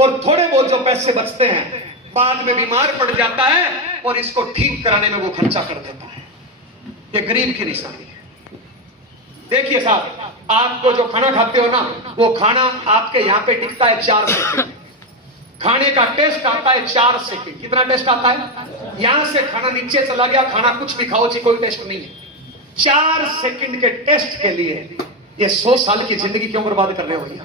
और थोड़े बहुत जो पैसे बचते हैं बाद में बीमार पड़ जाता है और इसको ठीक कराने में वो खर्चा कर देता है। ये गरीब की निशानी है। देखिए साहब, आपको जो खाना खाते हो ना, वो खाना आपके यहां पे टिकता है 4 सेकंड। खाने का टेस्ट आता है 4 सेकंड। कितना टेस्ट आता है? यहां से खाना नीचे चला गया, खाना कुछ भी खाओ जी, कोई टेस्ट नहीं है। 4 सेकंड के टेस्ट के लिए ये 100 साल की जिंदगी क्यों बर्बाद कर रहे हो भैया?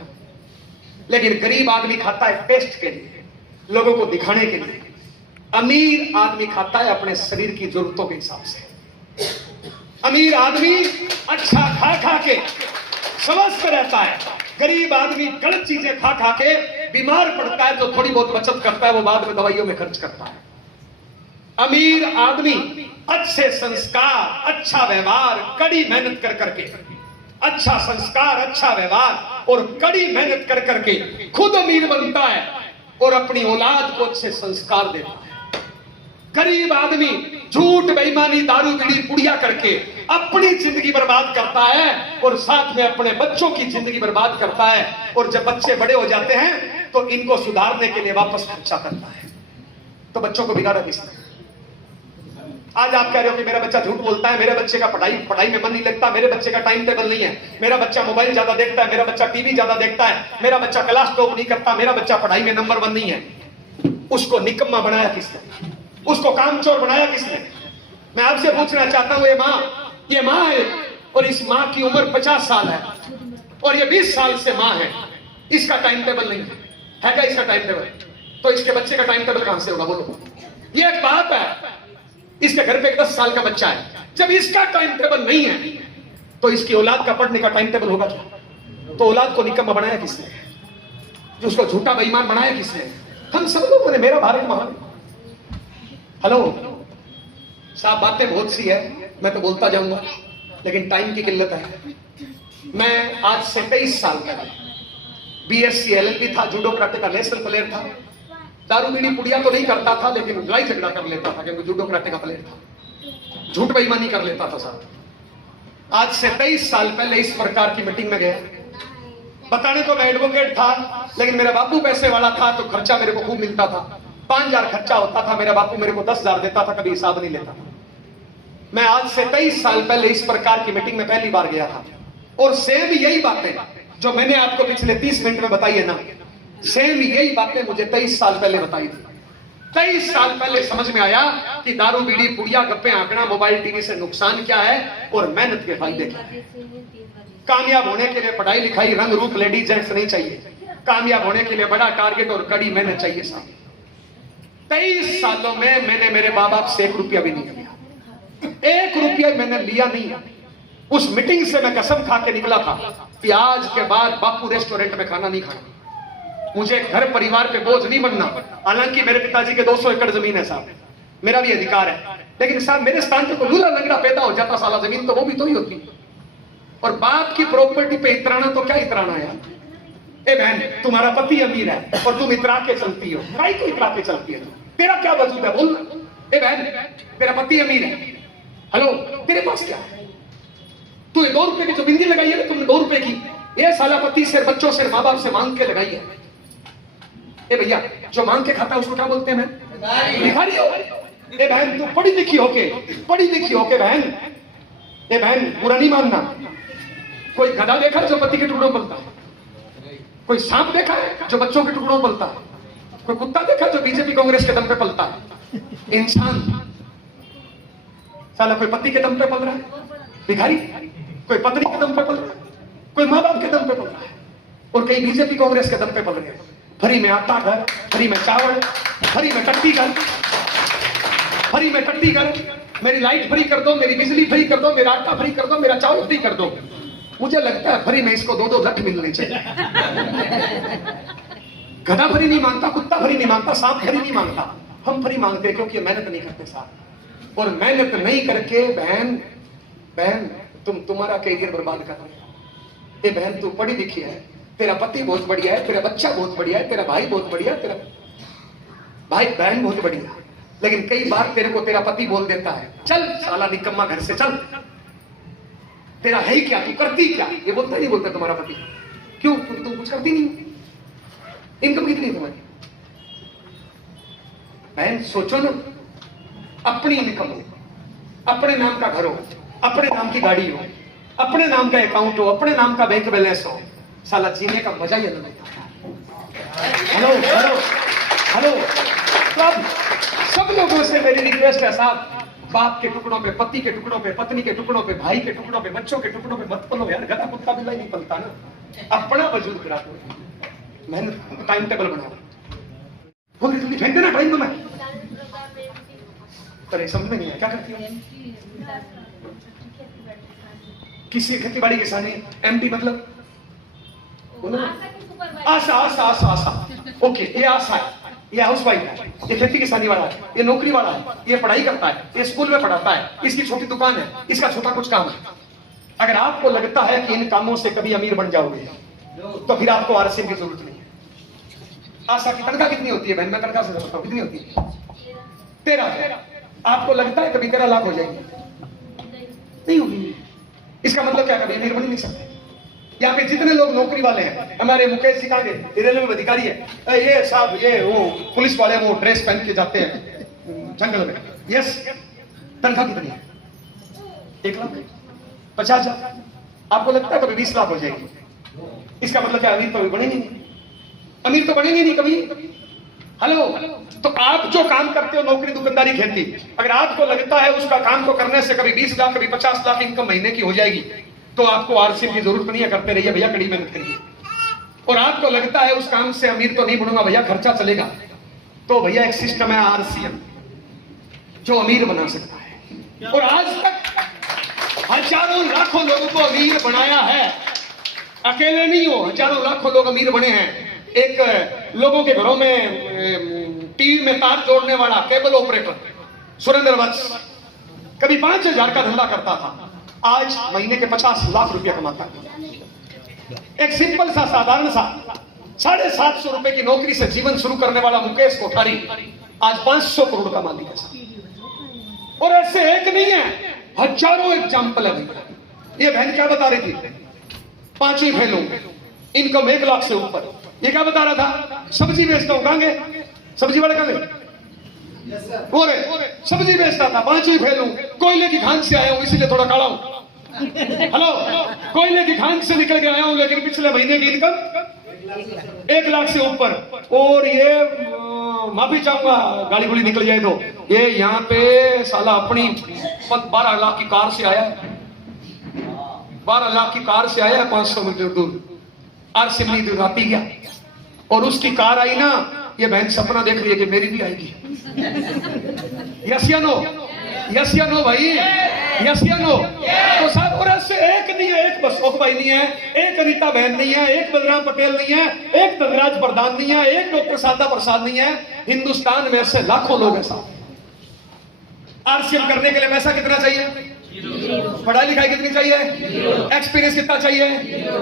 लेकिन गरीब आदमी खाता है टेस्ट के लिए, लोगों को दिखाने के लिए। अमीर आदमी खाता है अपने शरीर की जरूरतों के हिसाब से। अमीर आदमी अच्छा खा खा के स्वस्थ रहता है, गरीब आदमी गलत चीजें खा खा के बीमार पड़ता है। जो थोड़ी बहुत बचत करता है वो बाद में दवाइयों में खर्च करता है। अमीर आदमी अच्छे संस्कार, अच्छा व्यवहार, कड़ी मेहनत कर करके, अच्छा संस्कार, अच्छा व्यवहार और कड़ी मेहनत कर करके खुद अमीर बनता है और अपनी औलाद को अच्छे संस्कार देता है। गरीब आदमी झूठ, बेईमानी, दारू, बीड़ी, पुड़िया करके अपनी जिंदगी बर्बाद करता है और साथ में अपने बच्चों की जिंदगी बर्बाद करता है। और जब बच्चे बड़े हो जाते हैं तो इनको सुधारने के लिए वापस खर्चा करता है। तो बच्चों को बिगाड़ा किसने? आज आप कह रहे हो कि मेरा बच्चा झूठ बोलता है, मेरे बच्चे का पढ़ाई में मन नहीं लगता, मेरे बच्चे का टाइम टेबल नहीं है, मेरा बच्चा मोबाइल ज्यादा देखता है, मेरा बच्चा टीवी ज्यादा देखता है, मेरा बच्चा क्लास टॉप नहीं करता, मेरा बच्चा पढ़ाई में नंबर 1 नहीं है। उसको निकम्मा बनाया किसने? उसको कामचोर बनाया किसने? मैं आपसे पूछना चाहता हूं, ये माँ है और इस माँ की उम्र 50 साल है और ये 20 साल से माँ है, इसका टाइम टेबल नहीं है क्या? इसका टाइम टेबल, तो इसके बच्चे का टाइम टेबल कहां से होगा बोलो? ये एक बात है, इसके घर पे एक 10 साल का बच्चा है, जब इसका टाइम टेबल नहीं है तो इसकी औलाद का पढ़ने का टाइम टेबल होगा क्या? तो औलाद को निकम्मा बनाया किसने? जो उसको झूठा बेईमान बनाया किसने? हम सब लोगों ने। मेरा भारत महान। हेलो साहब, बातें बहुत सी है, मैं तो बोलता जाऊंगा लेकिन टाइम की किल्लत है। मैं आज से 23 साल पहले BSc LLB था, जूडो कराटे का नेशनल प्लेयर था। दारू बीड़ी पुड़िया तो नहीं करता था लेकिन लड़ाई झगड़ा कर लेता था क्योंकि जूडो कराटे का प्लेयर था। झूठ बेईमानी कर लेता था साहब। आज से 23 साल पहले इस प्रकार की मीटिंग में गया। बताने तो मैं एडवोकेट था लेकिन मेरा बापू पैसे वाला था तो खर्चा मेरे को खूब मिलता था। 5,000 खर्चा होता था, मेरा बापू मेरे को 10,000 देता था, कभी हिसाब नहीं लेता था। मैं आज से 23 साल पहले इस प्रकार की मीटिंग में पहली बार गया था और सेम यही बातें जो मैंने आपको पिछले 30 मिनट में बताई है ना, सेम यही बातें मुझे 23 साल पहले बताई थी। 23 साल पहले समझ में आया कि दारू बीड़ी पुड़िया गप्पे आंकड़ा मोबाइल टीवी से नुकसान क्या है और मेहनत के फायदे क्या है। कामयाब होने के लिए पढ़ाई लिखाई, रंग रूप, लेडीज जेंट्स नहीं चाहिए। कामयाब होने के लिए बड़ा टारगेट और कड़ी मेहनत चाहिए साहब। 23 सालों में मैंने मेरे माँ बाप से 1 रुपया भी नहीं लिया। 1 रुपया मैंने लिया नहीं। उस मीटिंग से मैं कसम खा के निकला था कि आज के बाद बापू रेस्टोरेंट में खाना नहीं खाना, मुझे घर परिवार पे बोझ नहीं बनना। हालांकि मेरे पिताजी के 200 एकड़ जमीन है साहब, मेरा भी अधिकार है, लेकिन साहब मेरे स्थान पे कोई लूला लंगड़ा पैदा हो जाता साला, जमीन तो वो भी तो ही होती। और बाप की प्रॉपर्टी पे इतराना तो क्या इतराना यार। ए बहन, तुम्हारा पति अमीर है और तुम इतरा के चलती हो, भाई तो इतरा के चलती है, तेरा क्या वजूद है बोल। ए बहन, तेरा पति अमीर है, हेलो तेरे पास क्या है? तूने 2 रुपए की जो बिंदी लगाई है ना, तुमने 2 रुपए की, ये साला पति से, बच्चों से, माँ बाप से मांग के लगाई है। ए भैया, जो मांग के खाता है उसको क्या बोलते हैं? मैं भिखारी हो। ए बहन, तू पढ़ी लिखी होके बहन, ए बहन बुरा नहीं मानना। कोई गधा देखा है जो पति के टुकड़ों पलता है? कोई सांप देखा है जो बच्चों के टुकड़ों पलता है? कोई कुत्ता देखा जो बीजेपी कांग्रेस के दम पे पलता है? इंसान साला कोई पति के दम पे पल रहा है, भिखारी। कोई पत्नी के दम पे पल रहा है, कोई माँ बाप के दम पे पल रहा है और कई बीजेपी कांग्रेस के दम पे पल रहे हैं। फ्री में आटा घर, फ्री में चावल, फ्री में टट्टी घर, फ्री में टट्टी घर, मेरी लाइट फ्री कर दो, मेरी बिजली फ्री कर दो, मेरा आटा फ्री कर दो, मेरा चावल फ्री कर दो। मुझे लगता है फ्री में इसको 2-2 लठ मिलने चाहिए। गधा फ्री नहीं मांगता, कुत्ता फ्री नहीं मांगता, सांप फ्री नहीं मांगता, हम फ्री मांगते हैं क्योंकि मेहनत नहीं करते साहब। और मेहनत नहीं करके बहन तुम्हारा कैरियर बर्बाद कर रहे हो। ये बहन तू पढ़ी लिखी है, तेरा पति बहुत बढ़िया है, तेरा बच्चा बहुत बढ़िया है, तेरा भाई बहुत बढ़िया है, तेरा भाई बहन बहुत बढ़िया, लेकिन कई बार तेरे को तेरा पति बोल देता है, चल साला निकम्मा घर से चल, तेरा है ही क्या, तू करती क्या? ये बोलता नहीं बोलता तुम्हारा पति? क्यों? तुम कुछ करती नहीं? इनकम कितनी तुम्हारी? बहन सोचो ना, अपनी इनकम हो, अपने नाम का घर हो, अपने नाम की गाड़ी हो, अपने नाम का अकाउंट हो, अपने नाम का बैंक बैलेंस हो, साला जीने का मजा ही अलग होता है। Hello hello hello. तो अब सब लोगों से मेरी रिक्वेस्ट है साहब, बाप के टुकड़ों पे, पति के टुकड़ों पे, पत्नी के टुकड़ों पे, भाई के टुकड़ों पे, बच्चों के टुकड़ों पे मत पलो यार, गधा कुत्ता बिल्ला ही नहीं पलता ना। अपना वजूद करा दो, मेहनत टाइम टेबल बनाओ। बोल जल्दी फेंक देना टाइम। तो मैं अरे समझ में नहीं है क्या करती हो? किसी खेती बाड़ी किसानी, एमटी मतलब आशा आशा आशा आशा। ओके, ये आशा है, ये हाउसवाइफ है, ये खेती किसानी वाला है, ये नौकरी वाला है, ये पढ़ाई करता है, ये स्कूल में पढ़ाता है, इसकी छोटी दुकान है, इसका छोटा कुछ काम है। अगर आपको लगता है कि इन कामों से कभी अमीर बन जाओगे तो फिर आपको आरसीएम की जरूरत नहीं है। आशा की तनख्वाह कितनी होती है बहन? मैं तनख्वाह से समझता हूँ, कितनी होती है? 13,000। आपको लगता है कभी 13 लाख हो जाएगी? नहीं होगी। इसका मतलब क्या, कभी अमीर बन नहीं सकते। यहाँ पे जितने लोग नौकरी वाले हैं, हमारे मुकेश जी कहाँ गए? रेलवे में अधिकारी है, ये साहब, ये वो पुलिस वाले, वो ड्रेस पहन के जाते हैं जंगल में। यस, तनख्वाह कितनी है? 1 लाख, 50,000। आपको लगता है कभी 20 लाख हो जाएगी? इसका मतलब क्या, अमीर तो बनेंगे नहीं, अमीर तो बनेंगे नहीं कभी। हेलो। तो आप जो काम करते हो, नौकरी, दुकानदारी, खेती, अगर आपको लगता है उसका काम को करने से कभी 20 लाख, कभी 50 लाख इनकम महीने की हो जाएगी, तो आपको आरसीएम की जरूरत नहीं है। करते रहिए भैया, कड़ी मेहनत करिए। और आपको लगता है उस काम से अमीर तो नहीं बनूंगा भैया, खर्चा चलेगा, तो भैया एक सिस्टम है आरसीएम जो अमीर बना सकता है। और आज तक हजारों लाखों लोगों को अमीर बनाया है। अकेले नहीं हो, हजारों लाखों लोग अमीर बने हैं। एक लोगों के घरों में टीवी में तार जोड़ने वाला केबल ऑपरेटर सुरेंद्र वत्स कभी 5,000 का धंधा करता था, आज महीने के 50 लाख रुपया कमाता है। एक सिंपल सा, साधारण सा 750 रुपए की नौकरी से जीवन शुरू करने वाला मुकेश कोठारी आज 500 करोड़ का मालिक है। और ऐसे एक नहीं है, हजारों एग्जाम्पल है। ये बहन क्या बता रही थी? 5 ही फेल होंगे, इनकम 1 लाख से ऊपर। ये क्या बता रहा था? सब्जी बेचता हूं। कहां गए सब्जी वाले? कहां गए? सब्जी बेचता था, 5 ही फेल हूं, कोयले की खान से आया हूं इसलिए थोड़ा काला हूं। हेलो, कोयले की खान से निकल के आया हूं, लेकिन पिछले महीने की इनकम 1 लाख से ऊपर। और ये माफी चाहूंगा, गाली गुली निकल जाए तो, ये यहाँ पे साला अपनी 12 लाख की कार से आया है, 12 लाख की कार से आया है 500 मीटर दूर, आरसीएम नहीं दिला पी गया। और उसकी कार आई ना, ये बहन सपना देख रही है कि मेरी भी आएगी। यस या नो? यस या नो भाई? यस या नो? तो साहब, और ऐसे एक नहीं है, एक बसोक भाई नहीं है, एक अनीता बहन नहीं है, एक बलराम पटेल नहीं है, एक धनराज प्रधान नहीं है, एक डॉक्टर शारदा प्रसाद नहीं है। हिंदुस्तान में ऐसे लाखों लोग हैं साहब। आरसीएम करने के लिए पैसा कितना चाहिए? पढ़ाई लिखाई कितनी चाहिए? एक्सपीरियंस कितना चाहिए?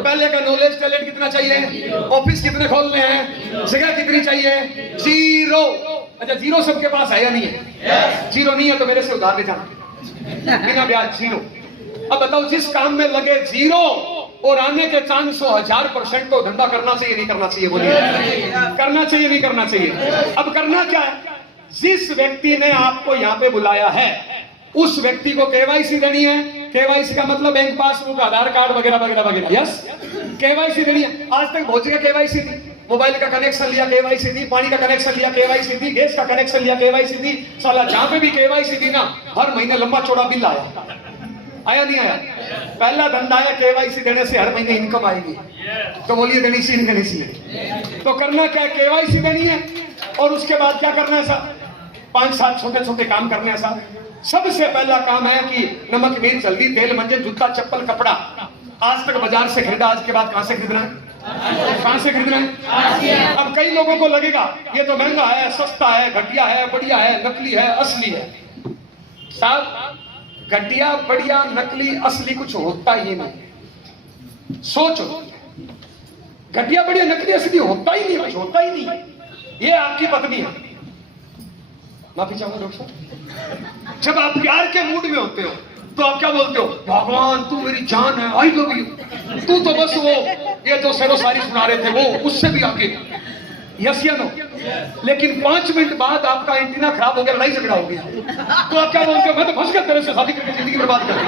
पहले का नॉलेज, टैलेंट कितना चाहिए? ऑफिस कितने खोलने हैं? जगह कितनी चाहिए? 0। अच्छा, 0 सबके पास है या नहीं है? 0 नहीं है तो मेरे से उधार ले जाना, बिना ब्याज 0। अब बताओ, जिस काम में लगे 0 और आने के चांस हो 1000%, तो धंधा करना चाहिए नहीं करना चाहिए? बोलिए, करना चाहिए नहीं करना चाहिए? अब करना क्या है? जिस व्यक्ति ने आपको यहाँ पे बुलाया है, उस व्यक्ति को केवाईसी देनी है। केवाईसी का मतलब बैंक पासबुक, आधार कार्ड वगैरह वगैरह वगैरह। यस, केवाईसी देनी है। आज तक बहुत जगह केवाईसी दी, मोबाइल का कनेक्शन लिया केवाईसी दी, पानी का कनेक्शन लिया केवाईसी दी, गैस का कनेक्शन लिया केवाईसी दी। साला जहां पे भी केवाईसी दी ना, हर महीने लंबा चौड़ा बिल आया नहीं आया? पहला धंधा है, केवाईसी देने से हर महीने इनकम आएगी। तो बोलिए, देनी सी नहीं देनी सी? तो करना क्या? केवाईसी देनी है। और उसके बाद क्या करना है साहब? 5-7 छोटे छोटे काम करने हैं साहब। सबसे पहला काम है कि नमक, मिर्च, हल्दी, तेल, मंजन, जूता, चप्पल, कपड़ा आज तक बाजार से खरीदा, आज के बाद कहां से खरीदना है? कहां से खरीदना है? अब कई लोगों को लगेगा ये तो महंगा है, सस्ता है, घटिया है, बढ़िया है, नकली है, असली है। साहब, घटिया, बढ़िया, नकली, असली कुछ होता ही नहीं। सोचो, घटिया, बढ़िया, नकली, असली होता ही नहीं, कुछ होता ही नहीं। ये आपकी पत्नी है, माफी चाहूंगा डॉक्टर साहब, जब आप प्यार के मूड में होते हो तो आप क्या बोलते हो? भगवान तू मेरी जान है, आई लव यू। तू तो बस वो ये जो सरो सारी सुना रहे थे वो, उससे भी आगे। यस या नो? लेकिन 5 मिनट बाद आपका एंटीना खराब हो गया, लड़ाई झगड़ा हो गया, तो आप क्या बोलते हो? मैं तो फंस गया तेरे से शादी करके, जिंदगी बर्बाद कर दी।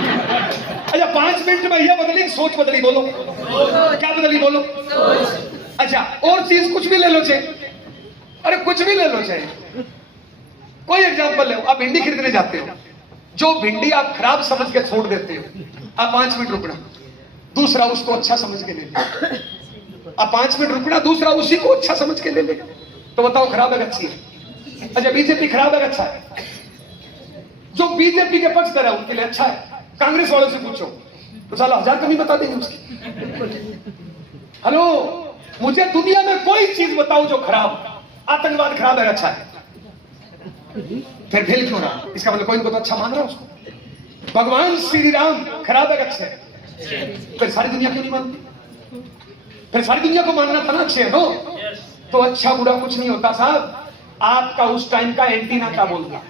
अच्छा 5 मिनट में यह बदली, सोच बदली, बोलो क्या बदली, बोलो। अच्छा और चीज कुछ भी ले लो चाहे, अरे कुछ भी ले लो चाहे, कोई एग्जाम्पल ले, आप भिंडी खरीदने जाते हो, जो भिंडी आप खराब समझ के छोड़ देते हो, आप 5 मिनट रुकना, दूसरा उसको अच्छा समझ के ले ले। आप 5 मिनट रुकना, दूसरा उसी को अच्छा समझ के ले ले, तो बताओ खराब है अच्छी है? अच्छा बीजेपी खराब है अच्छा है? जो बीजेपी के पक्ष है उनके लिए अच्छा है। कांग्रेस वालों से पूछो तो साला 1000 कमी बता देंगे उसकी। हेलो, मुझे दुनिया में कोई चीज बताओ जो खराब, आतंकवाद खराब है अच्छा है, फिर फेल क्यों रहा? इसका मतलब कोई इनको तो अच्छा मान रहा है उसको। भगवान श्री राम खराब है अच्छे, फिर सारी दुनिया क्यों नहीं मानती? फिर सारी दुनिया को मानना था ना अच्छे है, नो? तो अच्छा बुरा कुछ नहीं होता साहब, आपका उस टाइम का एंटीना क्या बोलता है।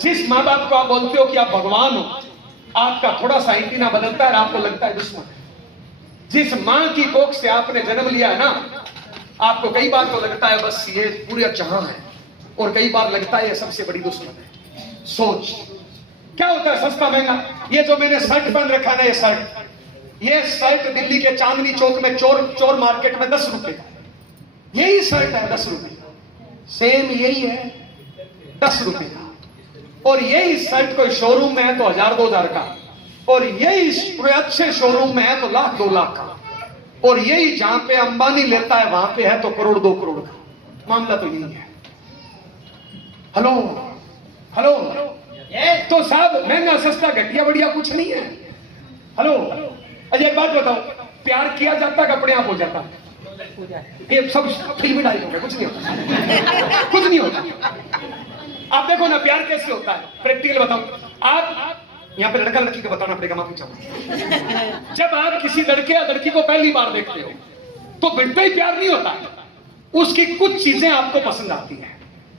जिस माँ बाप को आप बोलते हो कि आप भगवान हो, आपका थोड़ा सा एंटीना बदलता है और आपको लगता है दुश्मन। जिस माँ की कोख से आपने जन्म लिया है ना, आपको कई बार तो लगता है बस ये पूरे जहां है, और कई बार लगता है ये सबसे बड़ी दुश्मन है। सोच क्या होता है सस्ता महंगा। ये जो मैंने शर्ट पहन रखा है ना, ये शर्ट दिल्ली के चांदनी चौक में चोर मार्केट में 10 रुपए का, यही शर्ट है 10 रुपए का, सेम यही है 10 रुपए का। और यही शर्ट कोई शोरूम में है तो 1000-2000 का, और यही कोई अच्छे शोरूम में है तो 1,00,000-2 लाख का, और यही जहां पे अंबानी लेता है वहां पे है तो 1-2 करोड़ का। मामला तो यही है। हेलो हेलो, तो साहब महंगा सस्ता घटिया बढ़िया कुछ नहीं है। हेलो, अच्छा एक बात बताओ, प्यार किया जाता है अपने आप हो जाता है? ये सब फिल्मी डायलॉग है, कुछ नहीं होता, कुछ नहीं होता। आप देखो ना प्यार कैसे होता है, प्रैक्टिकल बताओ। आप यहाँ पे लड़का लड़की का बताना पड़ेगा, माफी चाहूंगा। जब आप किसी लड़के या लड़की को पहली बार देखते हो तो बिल्कुल ही प्यार नहीं होता, उसकी कुछ चीजें आपको पसंद आती है,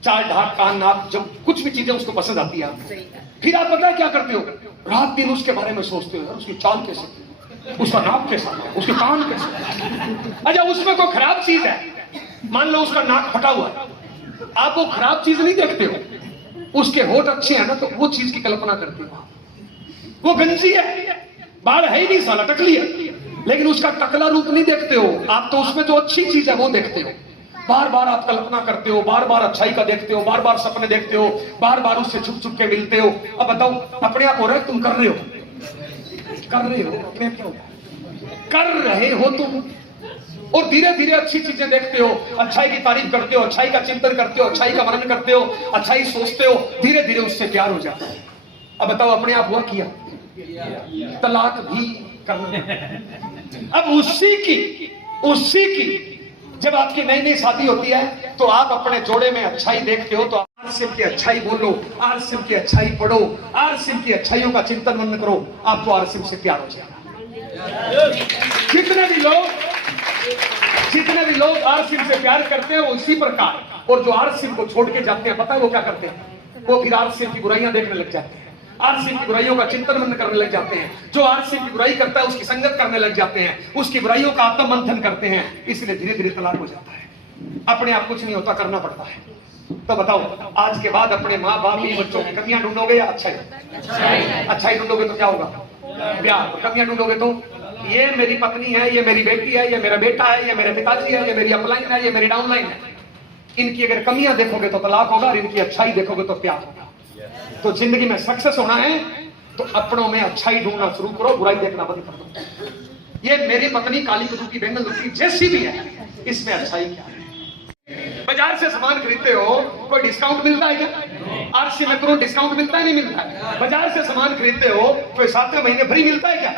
चाल ढाक कान नाक, जब कुछ भी चीजें उसको पसंद आती है आपको, फिर आप पता है क्या करते हो? रात दिन उसके बारे में सोचते हो, उसकी चाल कैसे, उसका नाक कैसा है, उसके कान कैसे। अच्छा उसमें कोई खराब चीज है, मान लो उसका नाक फटा हुआ है, आप वो खराब चीज नहीं देखते हो, उसके होठ अच्छे हैं ना तो वो चीज की कल्पना करते हो। वो गंजी है, बाल है ही नहीं, साला टकली है, लेकिन उसका टकला रूप नहीं देखते हो आप, तो उसमें जो अच्छी चीज है वो देखते हो। बार बार आप कल्पना करते हो, बार बार अच्छाई का देखते हो, बार बार सपने देखते हो, बार बार उससे छुप छुप के मिलते हो। अब बताओ अपने आप हो रहा है, तुम कर रहे हो, अपने क्या कर रहे हो तुम, और धीरे धीरे अच्छी चीजें देखते हो, अच्छाई की तारीफ करते हो, अच्छाई का चिंतन करते हो, अच्छाई का वर्णन करते हो, अच्छाई सोचते हो, धीरे धीरे उससे प्यार हो जाता है। अब बताओ अपने आप हुआ किया, तलाक भी करना। अब उसी की जब आपकी नई नई शादी होती है तो आप अपने जोड़े में अच्छाई देखते हो, तो आरसीएम की अच्छाई बोलो, आरसीएम की अच्छाई पढ़ो, आरसीएम की अच्छाइयों का चिंतन मनन करो, आपको आरसीएम से प्यार हो जाएगा। जितने भी लोग आरसीएम से प्यार करते हैं वो इसी प्रकार, और जो आरसीएम को छोड़ के जाते हैं पता है वो क्या करते हैं? वो फिर आरसीएम की बुराइयां देखने लग जाते हैं, आरसीएम की बुराइयों का चिंतन मनन करने लग जाते हैं। जो आरसीएम की बुराई करता है उसकी संगत करने लग जाते हैं, उसकी बुराइयों का आत्म मंथन करते हैं, इसलिए धीरे धीरे तलाक हो जाता है। अपने आप कुछ नहीं होता, करना पड़ता है। तो बताओ आज के बाद अपने माँ बाप ही बच्चों की कमियां ढूंढोगे या अच्छाई ढूंढोगे तो क्या होगा? प्यार। कमियां ढूंढोगे तो ये मेरी पत्नी है, ये मेरी बेटी है, ये मेरा बेटा है, ये मेरे पिताजी है, ये मेरी अपलाइन है, ये मेरी डाउनलाइन है, इनकी अगर कमियां देखोगे तो तलाक होगा, और इनकी अच्छाई देखोगे तो प्यार होगा। तो जिंदगी में सक्सेस होना है तो अपनों में अच्छाई ढूंढना शुरू करो, बुराई देखना बंद कर दो। ये मेरी पत्नी काली कुतु की बेंगल की जैसी भी है, इसमें अच्छाई क्या है? बाजार से सामान खरीदते हो, कोई डिस्काउंट मिलता है क्या? आरसी में तुरंत डिस्काउंट मिलता है, नहीं मिलता है? बाजार से सामान खरीदते हो, कोई 7वें महीने फ्री मिलता है क्या?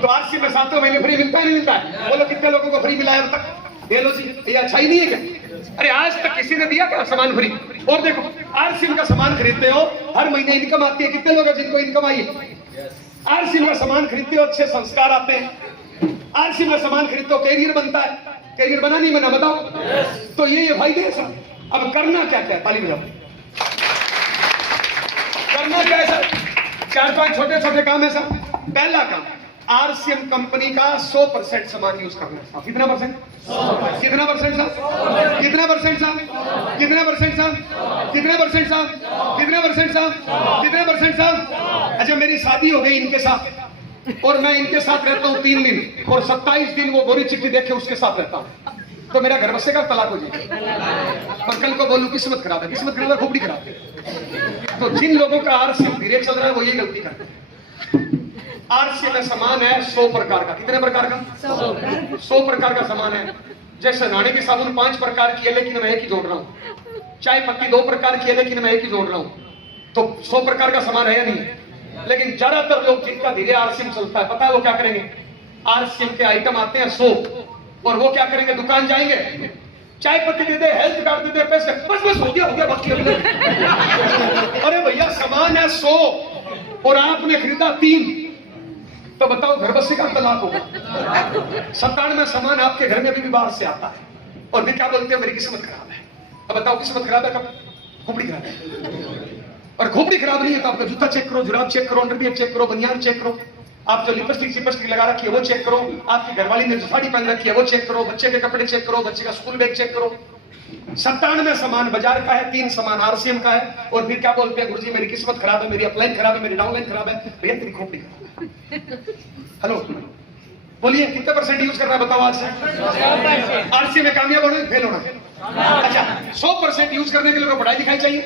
तो आरसी में 7वें महीने फ्री मिलता है, नहीं मिलता है? बोलो कितने लोगों को फ्री मिला है अब तक? दे लो जी, ये अच्छाई नहीं है क्या? अरे आज तक किसी ने दिया क्या सामान फ्री? और देखो आरसीएम का सामान खरीदते हो, हर महीने इनकम आती है, कितने लोग हैं जिनको इनकम आई है? आरसीएम का सामान खरीदते हो, अच्छे संस्कार आते हैं, आरसीएम का सामान खरीदते हो, कैरियर बनता है, कैरियर बना नहीं बना बताओ? तो ये फायदे है सर। अब करना क्या क्या? ताली बजाओ। करना क्या है सर? 4-5 छोटे छोटे काम है सर। पहला काम, आरसीएम कंपनी का 100% सामान यूज करना है। कितना %? कितना परसेंट साहब? कितना परसेंट साहब? कितना परसेंट साहब? कितना परसेंट साहब? कितना परसेंट साहब? कितना परसेंट साहब? अच्छा, मेरी शादी हो गई इनके साथ और मैं इनके साथ रहता हूँ 3 दिन और 27 दिन वो गोरी चिट्ठी देख के उसके साथ रहता हूँ, तो मेरा घर बसेगा, तलाक हो जाएगा। पर कल को बोलूं किस्मत खराब है, किस्मत खराब है, खोपड़ी खराब है। तो जिन लोगों का आरसीएम धीरे चल रहा है वो ये गलती करते हैं। आरसीएम में सामान है 100 प्रकार का। कितने प्रकार का? 100 प्रकार का सामान है। जैसे नहाने की साबुन 5 प्रकार की है लेकिन मैं एक ही जोड़ रहा हूँ, चाय पत्ती 2 प्रकार की है लेकिन मैं एक ही जोड़ रहा हूँ, तो 100 प्रकार का सामान है या नहीं? लेकिन ज्यादातर लोग जिनका धीरे आरसीएम चलता है, पता है वो क्या करेंगे? आरसीएम के आइटम आते हैं 100 और वो क्या करेंगे? दुकान जाएंगे, चाय पत्ती दे दे, हेल्थ कार्ड दे दे, पैसे, बस बस हो गया बाकी। अरे भैया सामान है 100 और आपने खरीदा 3, तो बताओ घर बसे का तलाक होगा। 97 सामान आपके घर में भी बाहर से आता है और भी क्या बोलते हैं? मेरी किस्मत खराब है। अब बताओ किस्मत खराब है कब? खोपड़ी खराब है। और खोपड़ी खराब नहीं है तो आपका जूता चेक करो, जुराब चेक करो, अंडरवियर चेक करो, बनियान चेक करो, आप जो लिपस्टिक लगा रखी है वो चेक करो, आपकी घरवाली ने जो साड़ी पहन रखी है वो चेक करो, बच्चे के कपड़े चेक करो, बच्चे का स्कूल बैग चेक करो। 97 सामान बाजार का है, 3 सामान आरसीएम का है और फिर क्या बोलते हैं? गुरुजी मेरी किस्मत खराब है, मेरी अपलाइन खराब है, मेरी डाउनलाइन खराब है। भैया तेरी खोपड़ी खराब है। हेलो, बोलिए कितने परसेंट यूज करना है बताओ आज से? आरसीएम में कामयाब होना, फेल होना? अच्छा, 100% यूज करने के लिए पढ़ाई लिखाई चाहिए।